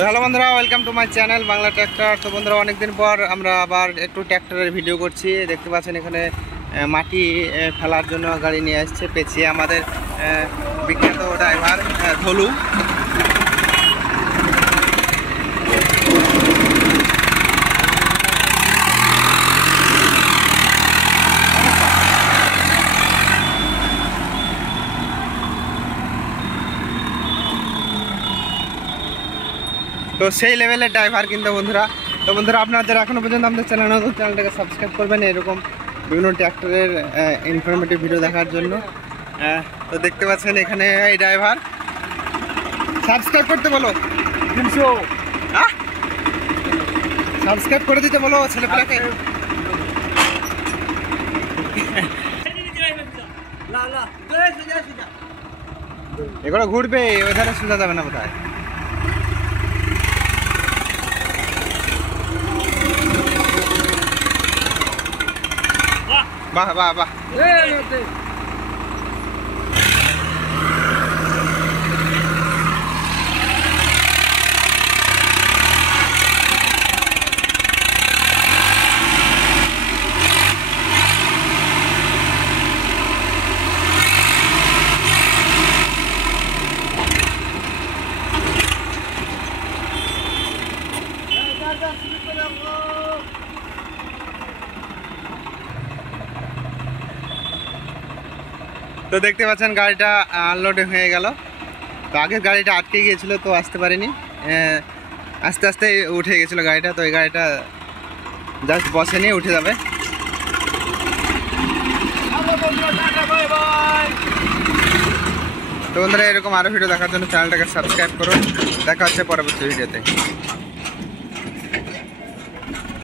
তো হ্যালো বন্ধুরা, welcome to my channel Bangla ট্র্যাক্টর। তো বন্ধুরা, অনেকদিন পর আমরা আবার একটু ট্র্যাক্টরের ভিডিও করছি। দেখতে পাচ্ছেন এখানে মাটি ফেলার জন্য গাড়ি নিয়ে আসছে পেছিয়ে আমাদের বিখ্যাত ড্রাইভার ধলু। তো সেই লেভেলের ড্রাইভার কিন্তু বন্ধুরা। তো বন্ধুরা, আপনাদের এখনও পর্যন্ত আমাদের চ্যানেলটাকে সাবস্ক্রাইব করবেন এরকম বিভিন্ন ট্র্যাক্টরের ইনফরমেটিভ ভিডিও দেখার জন্য। তো দেখতে পাচ্ছেন এখানে এই ড্রাইভার। সাবস্ক্রাইব করতে বলো, সাবস্ক্রাইব করে দিতে বলো ছেলেপেলাকে। এগুলো ঘুরবে, ওই ধারে সোজা যাবে না কোথায়। বাহ বাহ বাহ। তো দেখতে পাচ্ছেন গাড়িটা আনলোডিং হয়ে গেল। তো আগের গাড়িটা আটকে গিয়েছিল, তো আসতে পারিনি। আস্তে আস্তে উঠে গেছিলো গাড়িটা। তো এই গাড়িটা জাস্ট বসে নিয়ে উঠে যাবে। তো বন্ধুরা, এরকম আরও ভিডিও দেখার জন্য চ্যানেলটাকে সাবস্ক্রাইব করুন। দেখা হচ্ছে পরবর্তী ভিডিওতে।